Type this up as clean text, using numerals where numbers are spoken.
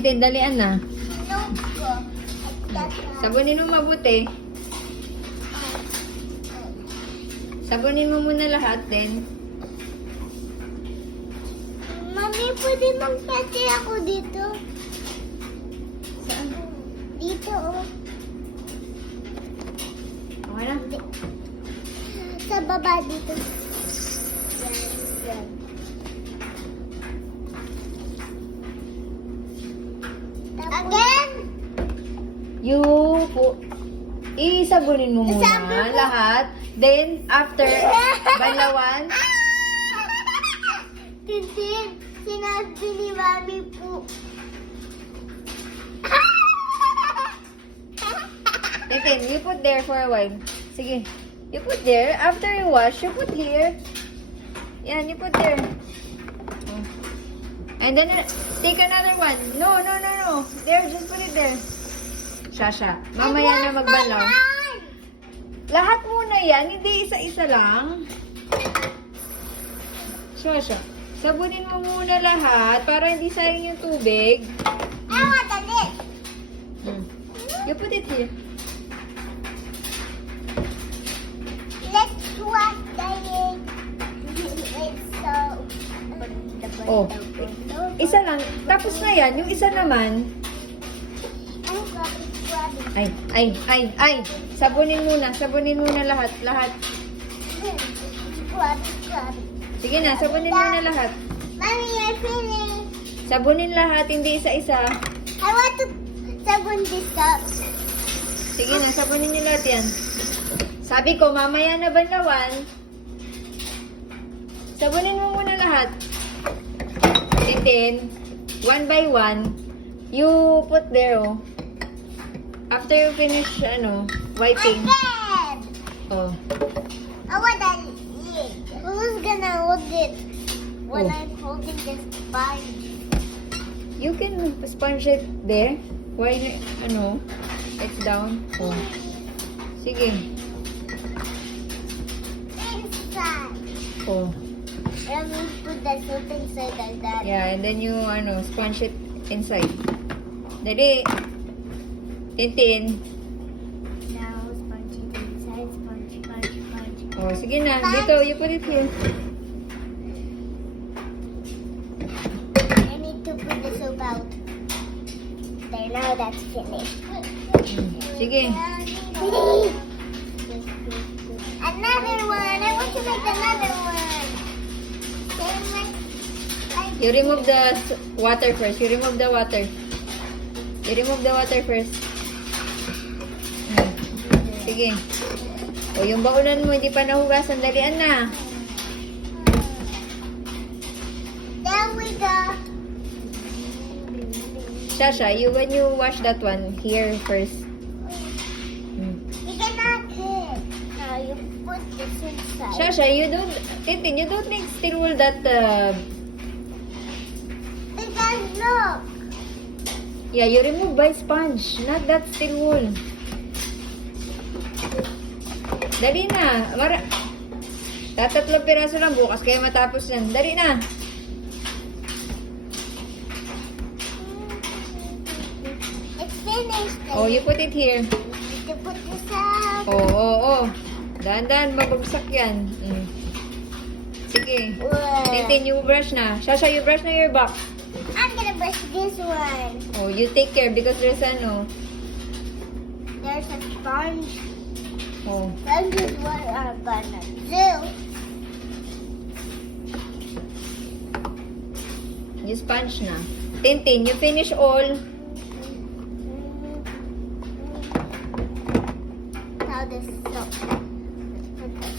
Dalian na. Notebook. Sabunin mo mabuti. Sabunin mo muna lahat din. Mami, pwede magpati ako dito. Saan? Dito, oh. Okay na? Sa baba dito. Yan. Again? Isabunin mo muna Isabi mo. lahat. Then, after, banlawan. Tintin, sinabi ni Mami po. Tintin, you put there for a while. Sige. You put there. After you wash, you put here. Yan, you put there. Oh. And then, take another one. No. There, just put it there. Shasha, mamaya na magbalaw. Lahat muna yan, hindi isa-isa lang. Shasha, sabunin mo muna lahat para hindi sayang yung tubig. I want this. You put it here. Let's wash the egg. It's so... Oh. Isa lang. Tapos na yan. Yung isa naman. Ay. Sabunin muna lahat. Sige na, sabunin muna lahat. Mommy, I finished. Sabunin lahat, hindi isa-isa. I want to sabon this up. Sige na, sabunin niyo lahat yan. Sabi ko, mamaya na banlawan. Sabunin mo muna lahat. Then, one by one, you put there, oh. After you finish, wiping. Again! Oh. I want that lid. Who's gonna hold it when Oh. I'm holding the sponge? You can sponge it there. Why, it's down. Oh. Sige. Inside. Oh. And we put the soup inside like that. Yeah, and then you, sponge it inside. Dali. Tintin. Now sponge it inside. Sponge. Oh, sige na. Dito, you put it here. I need to put the soup out. There, now that's finished. Sige. Another one. I want to make another one. You remove the water first. You remove the water first. Sige. O, yung baunan mo, hindi pa nahugasan. Dalian na. There we go. Shasha, when you wash that one, here first. You cannot hit. Now you put this inside. Shasha, you don't make steel wool that, Because look. yeah, you remove by sponge, not that steel wool. Dali na. Tatatlong piraso lang bukas, kaya matapos yan. Dali na. It's finished. Oh, you put it here. To put this out. Oh. Dahan-dahan, mabagsak yan. Sige. Wow. Tintin, you brush na. Shasha, you brush na your box. I'm gonna brush this one. Oh, you take care because there's There's a sponge. Oh. This is what I'm gonna do. You sponge na. Tintin, you finish all. Now this soap.